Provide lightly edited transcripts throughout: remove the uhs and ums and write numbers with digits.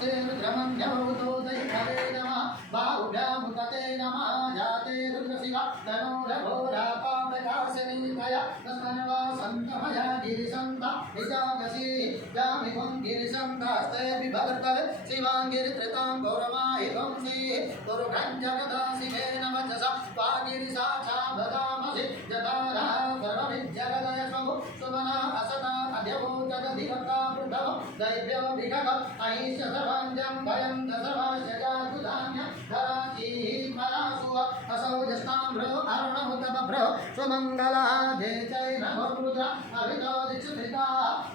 रुद्रमन्यवतो दैवते नमः बाहुभ्यामुतते नमः जाते रुद्रशिवा तनूरघोरापादकाशनीतया तन्नवा सन्तमया गिरिसन्ता निजागसी जामिगुं गिरिसन्तास्ते विभर्तवे शिवाङ्गिरित्रितां गौरवाहिगुंसि दुर्गञ्जगदाशिवेन वचसा त्वागिरिसाक्षा ददामसि जदारा सर्वविद्यगदय स्वभु सुमना असता अध्यवो जगधिवक्ता पृथव दैव्यो विगत अहिष सर्वञ्जं भयं दशवाशजातुधान्य धराची मलासुव असौ जस्ताम्रो अरुणमुतबभ्रो स्वमङ्गला जय जय नमो रुद्र अभितो दिक्षुधिता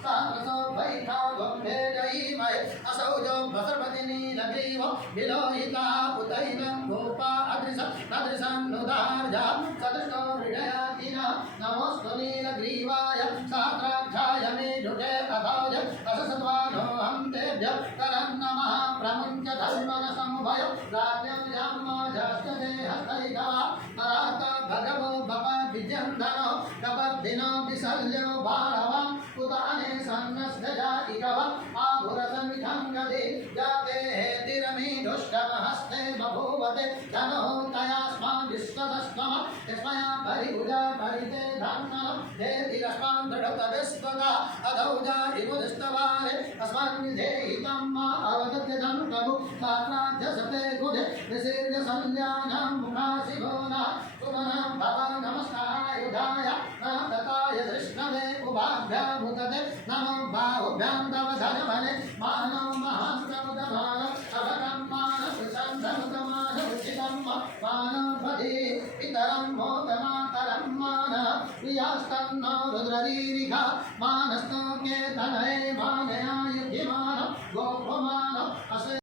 साहसो वैखा गम्भे जयीमहे असौ जो बसर्पति नीलग्रीव विलोहिता उतैनं गोपा अदृश नदृशन्नुदार्जा सदृष्टो हृदयातिना नमोऽस्तु नीलग्रीवाय सात्राक्षाय मे ढुके अभाज अससत्वानो हन्तेभ्य करं नमः प्रमुञ्च धर्मनसमुभय राज्ञं जाम्माजास्तते हस्तैकवा नरात भगवो भव विजन्धनो कपर्दिनो विशल्यो बालवान् उदाने सन्नस्दजा इकव आभुरसमिधं गदे जाते हेतिरमि दुष्टमहस्ते बभूवते धनो तयास्मान् विश्वदस्त्वम यस्मया परिभुजा परिते धन्नः हेतिरस्मान् दृढतविस्त्वता अधौजा इवुदिष्टवारे अस्मान् विधेहितं मा अवदत्यजं प्रभु सात्राध्यसते गुणे निशीर्य संज्ञानां मुखाशिभोना सुमनं भव नमस्कारायुधाय नमदताय कृष्णवे उभाभ्यामुदते नमो बाहुभ्यां तव धनवने मानो महान्तमुदमान अभकं मानसुसन्धमुदमान उचितं मानवधि पितरं मोदमातरं मान प्रियास्तन्नो रुद्ररीरिघा मानस्तो केतनये मानयायुधिमान गोपमान